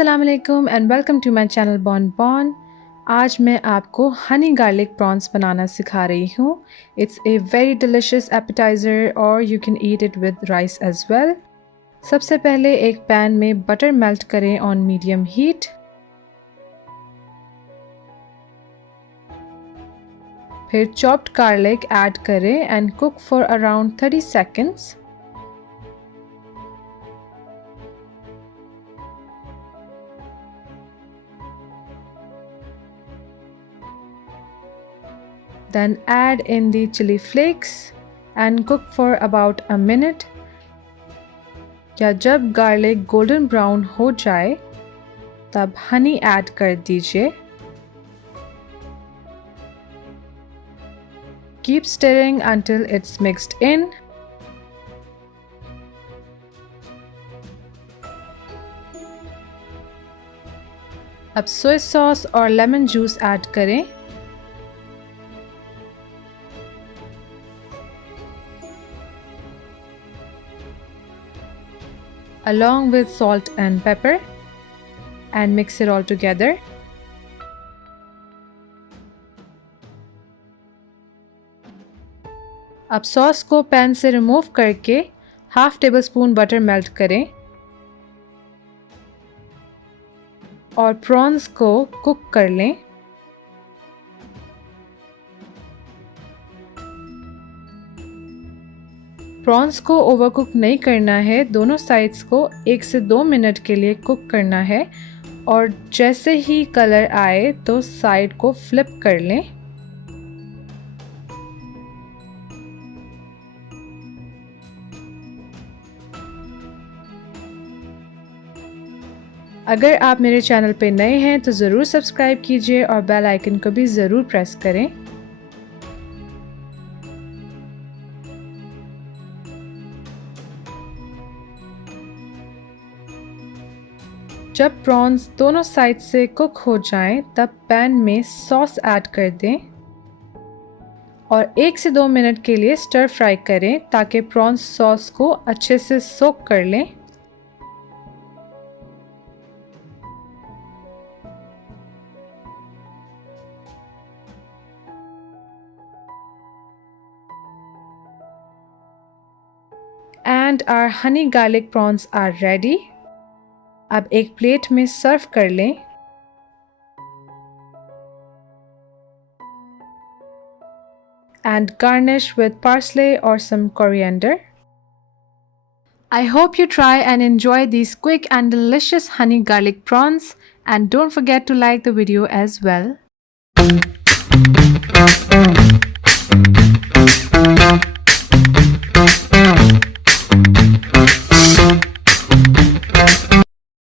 अस्सलाम वालेकुम and welcome to my channel बॉन। आज मैं आपको हनी गार्लिक प्रॉन्स बनाना सिखा रही हूँ। It's a very delicious appetiser और you can eat it with rice as well. सबसे पहले एक पैन में बटर मेल्ट करें ऑन मीडियम हीट। फिर चॉप्ड गार्लिक ऐड करें and cook for around 30 seconds. Then add in the chili flakes and cook for about a minute. या जब garlic golden brown हो जाए तब हनी ऐड कर दीजिए। Keep stirring until it's mixed in. अब soya sauce और लेमन जूस ऐड करें। along with salt and pepper and mix it all together. अब सॉस को पैन से रिमूव करके half table spoon butter melt करें और प्रॉन्स को कुक कर लें। प्रॉन्स को ओवरकुक नहीं करना है, दोनों साइड्स को 1 से 2 मिनट के लिए कुक करना है और जैसे ही कलर आए तो साइड को फ्लिप कर लें। अगर आप मेरे चैनल पे नए हैं तो ज़रूर सब्सक्राइब कीजिए और बेल आइकन को भी ज़रूर प्रेस करें। जब प्रॉन्स दोनों साइड से कुक हो जाएं, तब पैन में सॉस ऐड कर दें और 1 से 2 मिनट के लिए स्टर फ्राई करें ताकि प्रॉन्स सॉस को अच्छे से सोक कर लें। And our honey garlic prawns are ready. अब एक प्लेट में सर्व कर लें। And garnish with parsley or some coriander. I hope you try and enjoy these quick and delicious honey garlic prawns, and don't forget to like the video as well.